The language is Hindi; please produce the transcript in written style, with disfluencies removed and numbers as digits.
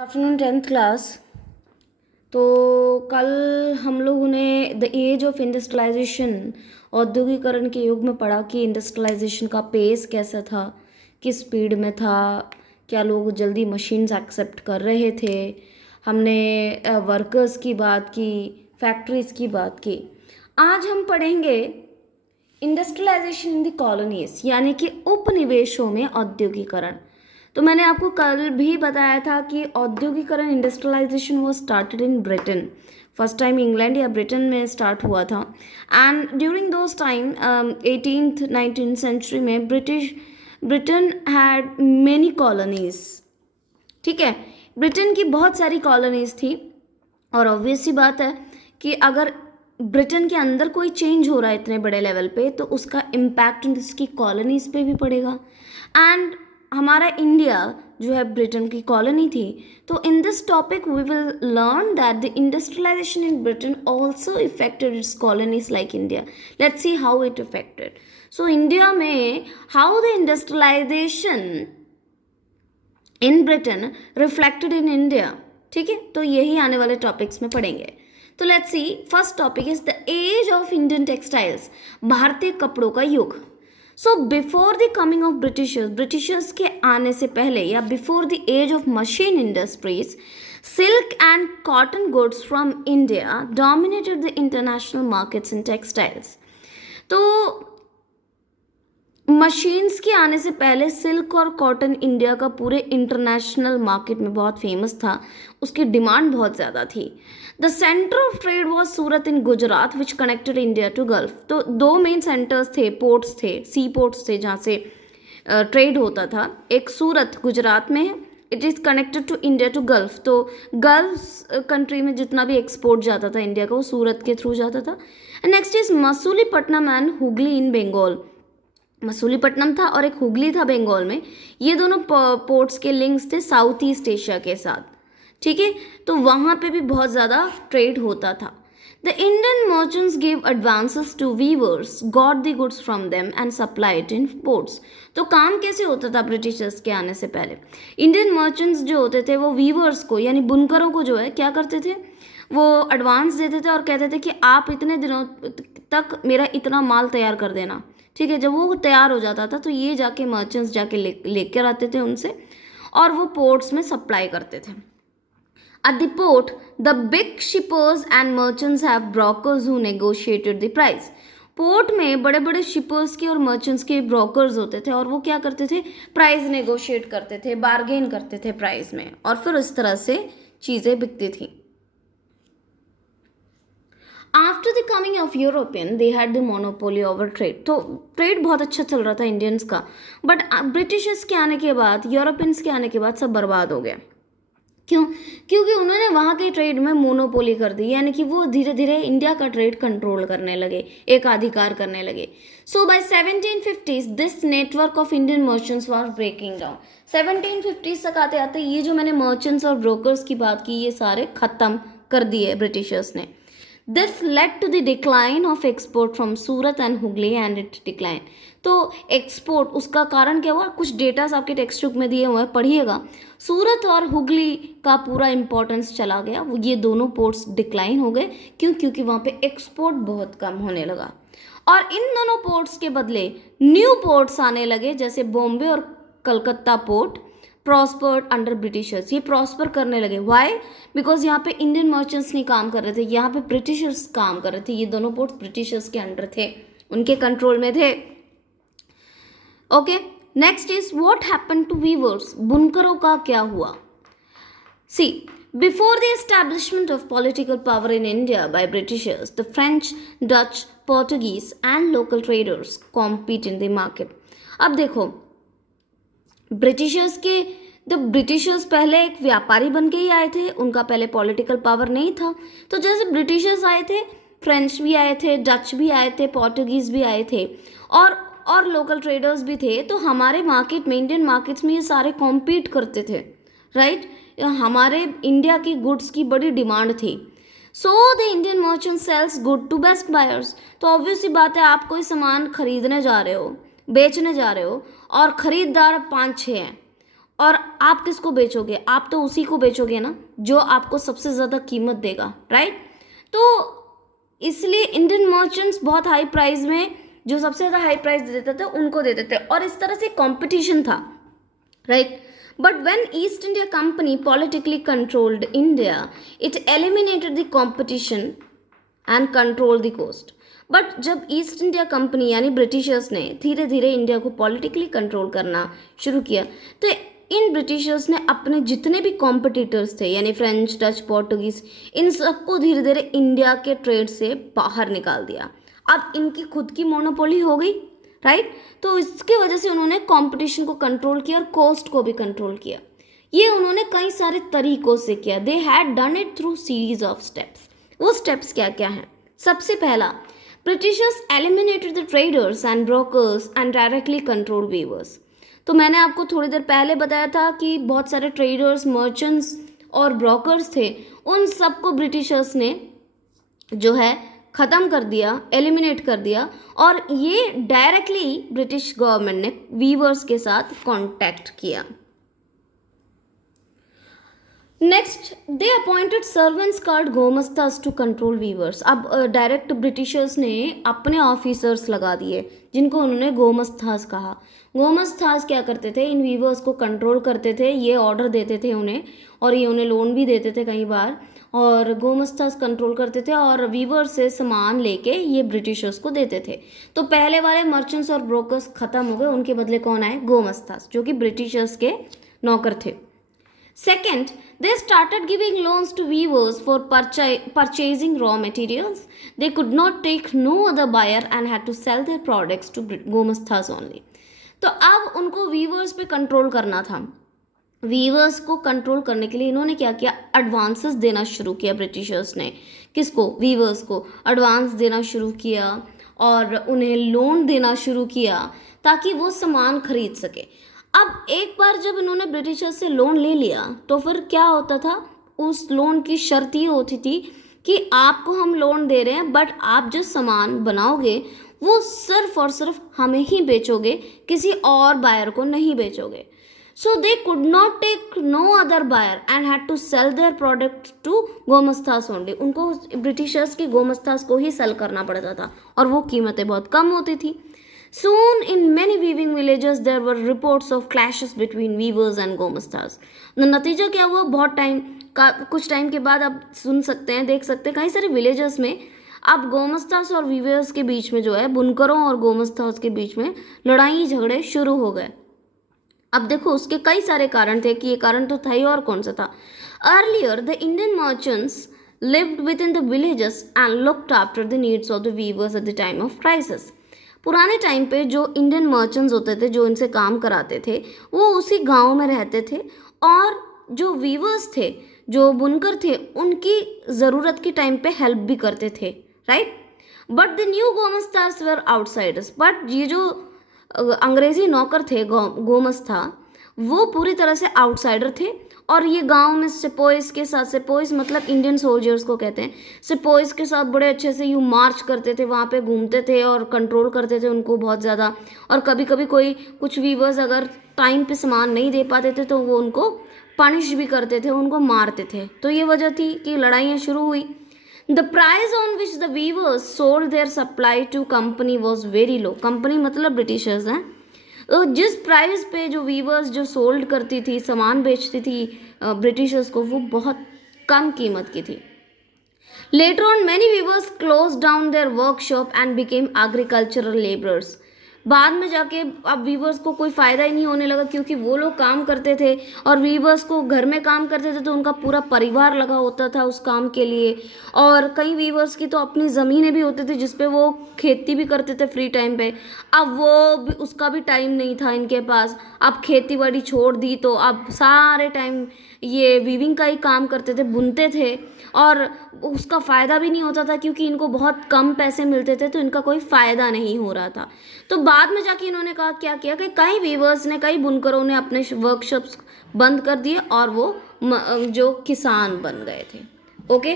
Afternoon 10th class. तो कल हम लोगों ने द एज ऑफ इंडस्ट्रियलाइजेशन औद्योगिकरण के युग में पढ़ा कि इंडस्ट्रियलाइजेशन का पेस कैसा था, किस स्पीड में था, क्या लोग जल्दी मशीन्स एक्सेप्ट कर रहे थे। हमने वर्कर्स की बात की, फैक्ट्रीज की बात की। आज हम पढ़ेंगे इंडस्ट्रियलाइजेशन इन द कॉलोनीज, यानी कि उपनिवेशों में औद्योगिकरण। तो मैंने आपको कल भी बताया था कि औद्योगिकरण इंडस्ट्रियलाइजेशन वो started in Britain. First time England या ब्रिटेन में स्टार्ट हुआ था। And during those time 18th 19th century में ब्रिटेन हैड मेनी कॉलोनीज। ठीक है, ब्रिटेन की बहुत सारी कॉलोनीज थी। और ऑब्वियस सी बात है कि अगर ब्रिटेन के अंदर कोई चेंज हो रहा है इतने बड़े लेवल पे, तो उसका इम्पैक्ट उसकी कॉलोनीज पे भी पड़ेगा। एंड हमारा इंडिया जो है ब्रिटेन की कॉलोनी थी। तो in this topic we will learn that the industrialisation in Britain also affected its colonies like India. Let's see how it affected. So India में how the industrialisation in Britain reflected in India. ठीक है, तो यही आने वाले टॉपिक्स में पढ़ेंगे। तो let's see, first topic is the age of Indian textiles, भारतीय कपड़ों का युग। So before the coming of Britishers के आने से पहले या before the age of machine industries, silk and cotton goods from India dominated the international markets in textiles. तो मशीन्स के आने से पहले सिल्क और कॉटन इंडिया का पूरे इंटरनेशनल मार्केट में बहुत फेमस था, उसकी डिमांड बहुत ज़्यादा थी। The centre of trade was Surat in Gujarat which connected India to Gulf. तो दो मेन सेंटर्स थे, पोर्ट्स थे, सी पोर्ट्स थे जहाँ से ट्रेड होता था। एक सूरत गुजरात में है, it is connected to India to Gulf. तो गल्फ कंट्री में जितना भी एक्सपोर्ट जाता था इंडिया का, वो सूरत के थ्रू जाता था। Next is Masulipatnam and Hooghly in Bengal. Masulipatnam था और एक हुगली था बंगाल में। ये दोनों पोर्ट्स के लिंक्स थे साउथ ईस्ट एशिया के साथ। ठीक है, तो वहाँ पे भी बहुत ज़्यादा ट्रेड होता था। The Indian merchants give advances to weavers, got the goods from them and supplied in ports. तो काम कैसे होता था ब्रिटिशर्स के आने से पहले? इंडियन मर्चेंट्स जो होते थे वो वीवर्स को, यानी बुनकरों को जो है क्या करते थे, वो एडवांस देते थे और कहते थे कि आप इतने दिनों तक मेरा इतना माल तैयार कर देना। ठीक है, जब वो तैयार हो जाता था तो ये जाके मर्चेंट्स जाके लेकर आते थे उनसे, और वो पोर्ट्स में सप्लाई करते थे। At the port, the big shippers and merchants have brokers who negotiated the price. Port में बड़े बड़े शिपर्स के और मर्चेंट्स के ब्रोकर्स होते थे और वो क्या करते थे, प्राइस नेगोशिएट करते थे, बार्गेन करते थे प्राइस में, और फिर इस तरह से चीज़ें बिकती थी। After the coming of European they had the monopoly over trade. तो ट्रेड बहुत अच्छा चल रहा था इंडियंस का, बट ब्रिटिशर्स के आने के बाद, यूरोपियंस के आने के बाद सब बर्बाद हो गया। क्यों? क्योंकि उन्होंने वहाँ के ट्रेड में मोनोपोली कर दी, यानी कि वो धीरे धीरे इंडिया का ट्रेड कंट्रोल करने लगे, एकाधिकार करने लगे। So by 1750s this network of Indian merchants was breaking down. 1750s तक आते आते ये जो मैंने मर्चेंट्स और ब्रोकर्स की बात की, ये सारे खत्म कर दिए ब्रिटिशर्स ने। This led to the decline of export from Surat and Hooghly and it decline. तो एक्सपोर्ट, उसका कारण क्या हुआ, कुछ डेटास आपके टेक्स्ट बुक में दिए हुए हैं, पढ़िएगा। सूरत और हुगली का पूरा इंपॉर्टेंस चला गया, ये दोनों पोर्ट्स डिक्लाइन हो गए। क्यों? क्योंकि वहाँ पे एक्सपोर्ट बहुत कम होने लगा, और इन दोनों पोर्ट्स के बदले न्यू पोर्ट्स आने लगे, जैसे बॉम्बे और Calcutta port prospered under Britishers. ये प्रॉस्पर करने लगे, वाई? बिकॉज यहाँ पे इंडियन मर्चेंट्स नहीं काम कर रहे थे, यहाँ पे ब्रिटिशर्स काम कर रहे थे। ये दोनों पोर्ट्स ब्रिटिशर्स के अंडर थे, उनके कंट्रोल में थे। Okay, next is what happened to weavers. बुनकरों का क्या हुआ? See, before the establishment of political power in India by Britishers, the French, Dutch, Portuguese and local traders compete in the market. अब देखो, ब्रिटिशर्स पहले एक व्यापारी बन के ही आए थे, उनका पहले पॉलिटिकल पावर नहीं था। तो जैसे ब्रिटिशर्स आए थे, फ्रेंच भी आए थे, डच भी आए थे, पोर्टुगीज भी आए थे, और लोकल ट्रेडर्स भी थे। तो हमारे मार्केट में, इंडियन मार्केट्स में ये सारे कॉम्पीट करते थे, राइट? हमारे इंडिया की गुड्स की बड़ी डिमांड थी। So the Indian merchant sells good to best buyers. तो ऑब्वियस सी बात है, आप कोई सामान खरीदने जा रहे हो, बेचने जा रहे हो, और ख़रीदार 5-6 हैं, और आप किसको बेचोगे? आप तो उसी को बेचोगे ना जो आपको सबसे ज़्यादा कीमत देगा, राइट? तो इसलिए इंडियन मर्चेंट्स बहुत हाई प्राइस में, जो सबसे ज़्यादा हाई प्राइस दे देते थे उनको देते थे, और इस तरह से कंपटीशन था, right? But when East India Company politically controlled India, it eliminated the competition and controlled the cost. But जब ईस्ट इंडिया कंपनी यानी ब्रिटिशर्स ने धीरे धीरे इंडिया को पॉलिटिकली कंट्रोल करना शुरू किया, तो इन ब्रिटिशर्स ने अपने जितने भी कॉम्पिटिटर्स थे यानी फ्रेंच, डच, पोर्टुगीज, इन सबको धीरे धीरे इंडिया के ट्रेड से बाहर निकाल दिया। अब इनकी खुद की मोनोपोली हो गई, राइट? तो इसके वजह से उन्होंने कंपटीशन को कंट्रोल किया और कॉस्ट को भी कंट्रोल किया। ये उन्होंने कई सारे तरीकों से किया। They had done it through series of steps. वो स्टेप्स क्या क्या हैं? सबसे पहला, Britishers eliminated the traders and brokers and directly control weavers. तो मैंने आपको थोड़ी देर पहले बताया था कि बहुत सारे ट्रेडर्स, मर्चेंट्स और ब्रोकर्स थे, उन सबको ब्रिटिशर्स ने जो है ख़त्म कर दिया, एलिमिनेट कर दिया, और ये डायरेक्टली ब्रिटिश गवर्नमेंट ने वीवर्स के साथ कांटेक्ट किया। Next, they appointed servants called gomasthas to control weavers. अब डायरेक्ट ब्रिटिशर्स ने अपने ऑफिसर्स लगा दिए जिनको उन्होंने गोमस्तास कहा। गोमस्तास क्या करते थे? इन वीवर्स को कंट्रोल करते थे, ये ऑर्डर देते थे उन्हें, और ये उन्हें लोन भी देते थे कई बार, और गोमस्तास कंट्रोल करते थे और वीवर से सामान लेके ये ब्रिटिशर्स को देते थे। तो पहले वाले मर्चेंट्स और ब्रोकर्स ख़त्म हो गए, उनके बदले कौन आए? गोमस्तास, जो कि ब्रिटिशर्स के नौकर थे। Second, they started giving loans to weavers for purchasing raw materials. They could not take no other buyer and had to sell their products to gomastas only. तो अब उनको वीवर्स पे कंट्रोल करना था। वीवर्स को कंट्रोल करने के लिए इन्होंने क्या किया? एडवांसेस देना शुरू किया ब्रिटिशर्स ने। किसको? वीवर्स को एडवांस देना शुरू किया और उन्हें लोन देना शुरू किया ताकि वो सामान खरीद सके। अब एक बार जब इन्होंने ब्रिटिशर्स से लोन ले लिया तो फिर क्या होता था? उस लोन की शर्त ये होती थी कि आपको हम लोन दे रहे हैं, बट आप जो सामान बनाओगे वो सिर्फ और सिर्फ हमें ही बेचोगे, किसी और बायर को नहीं बेचोगे। So they could not take no other buyer and had to sell their product to gomasthas only. उनको ब्रिटिशर्स की गोमस्तास को ही सेल करना पड़ता था और वो कीमतें बहुत कम होती थी। Soon, in many weaving villages, there were reports of clashes between weavers and gomastas. नतीजा क्या हुआ? कुछ टाइम के बाद आप सुन सकते हैं, देख सकते हैं कई सारे विलेजेस में अब गोमस्तास और वीवर्स के बीच में जो है, बुनकरों और गोमस्तास के बीच में लड़ाई झगड़े शुरू हो गए। अब देखो उसके कई सारे कारण थे कि ये कारण तो था ही, और कौन सा था? Earlier the Indian merchants lived within the villages and looked after the needs of the weavers at the time of crisis. पुराने टाइम पे जो इंडियन मर्चेंट्स होते थे, जो इनसे काम कराते थे, वो उसी गांव में रहते थे, और जो वीवर्स थे, जो बुनकर थे, उनकी ज़रूरत के टाइम पे हेल्प भी करते थे, right? But the new gomasthas were outsiders. But ये जो अंग्रेज़ी नौकर थे, गोमस्ता, वो पूरी तरह से आउटसाइडर थे, और ये गांव में सिपोइस के साथ, सिपोइस मतलब इंडियन सोल्जर्स को कहते हैं, सिपोइस के साथ बड़े अच्छे से यूँ मार्च करते थे, वहाँ पे घूमते थे और कंट्रोल करते थे उनको बहुत ज़्यादा। और कभी कभी कुछ वीवर्स अगर टाइम पे सामान नहीं दे पाते थे तो वो उनको पनिश भी करते थे, उनको मारते थे। तो ये वजह थी कि लड़ाइयाँ शुरू हुई। The price on which the weavers sold their supply to company was very low. Company मतलब ब्रिटिशर्स हैं। तो जिस प्राइस पे जो वीवर्स जो सोल्ड करती थी, सामान बेचती थी ब्रिटिशर्स को, वो बहुत कम कीमत की थी। Later on many weavers close down their workshop and became agricultural labourers. बाद में जाके अब वीवर्स को कोई फ़ायदा ही नहीं होने लगा, क्योंकि वो लोग काम करते थे और वीवर्स को घर में काम करते थे, तो उनका पूरा परिवार लगा होता था उस काम के लिए। और कई वीवर्स की तो अपनी ज़मीनें भी होती थी जिसपे वो खेती भी करते थे फ्री टाइम पे। अब वो भी, उसका भी टाइम नहीं था इनके पास। अब खेती बाड़ी छोड़ दी तो अब सारे टाइम ये वीविंग का ही काम करते थे, बुनते थे, और उसका फ़ायदा भी नहीं होता था क्योंकि इनको बहुत कम पैसे मिलते थे, तो इनका कोई फ़ायदा नहीं हो रहा था। तो बाद में जाके इन्होंने कहा क्या किया कि कई वीवर्स ने, कई बुनकरों ने अपने वर्कशॉप्स बंद कर दिए और वो जो किसान बन गए थे। ओके।